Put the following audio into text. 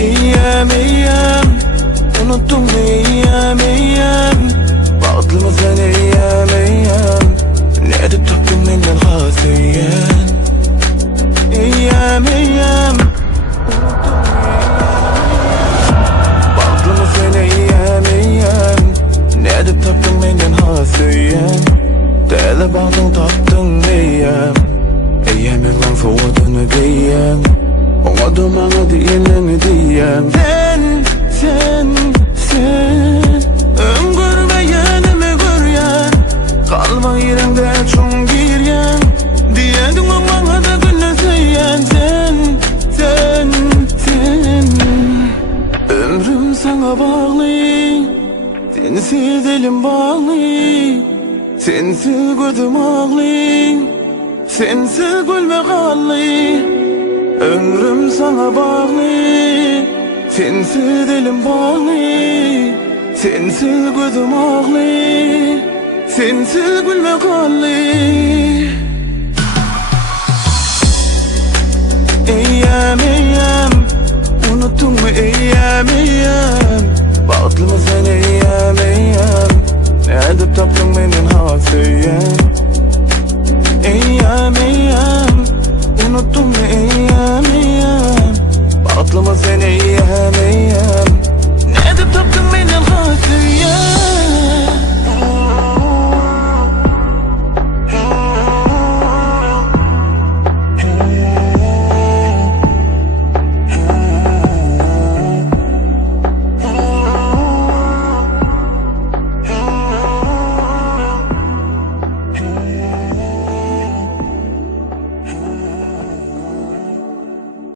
Eyyam eyyam, unuttun mu eyyam eyyam? Bağladın sen eyyam eyyam, ne edip taktın menden hasıyan? Eyyam eyyam, unuttun mu eyyam eyyam? Bağladın sen eyyam eyyam, ne edip taktın menden hasıyan? Dele bağladın taktın eyyam, eyyam yıllan soğudunu giyen. Ona dumana diyelim diyem. Sen ömgürmeyenimi göryen, kalma yerinde çoğun giryen. Diyedin o bana da günü söyleyen. Sen ömrüm sana bağlı, sensiz elim bağlı, sensiz gözüm ağlı, sensiz gülme kallı. Ömrüm sana bağlı, sensiz elim bağlı, sensiz gözüm ağlı, sensiz gülme kallı. Eyyam eyyam, unuttun mu eyyam eyyam? Bağladın mı sen eyyam eyyam, ne edip taptın benden hasıyan? Eyyam eyyam, unuttun mu eyyam eyyam? Bağladın mı sen eyyam eyyam, ne edip taptın benden hasıyan?